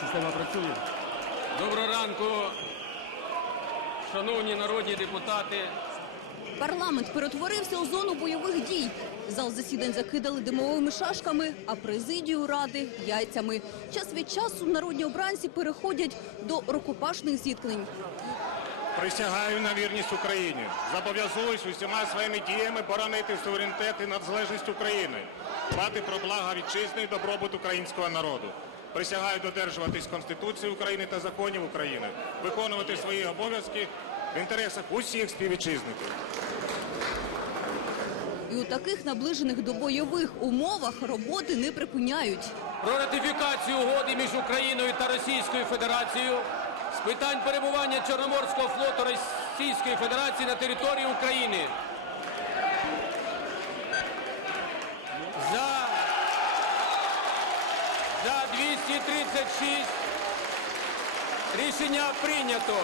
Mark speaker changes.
Speaker 1: Система працює.
Speaker 2: Доброго ранку, шановні народні депутати.
Speaker 3: Парламент перетворився у зону бойових дій. Зал засідань закидали димовими шашками, а президію ради яйцями. Час від часу народні обранці переходять до рукопашних зіткнень.
Speaker 4: Присягаю на вірність Україні. Зобов'язуюсь усіма своїми діями боронити суверенітет і незалежність України, дбати про блага вітчизни і добробут українського народу. Присягаю додержуватись Конституції України та законів України, виконувати свої обов'язки в інтересах усіх співвітчизників.
Speaker 3: І у таких наближених до бойових умовах роботи не припиняють.
Speaker 2: Про ратифікацію угоди між Україною та Російською Федерацією з питань перебування Чорноморського флоту Російської Федерації на території України. За, за 236 рішення прийнято.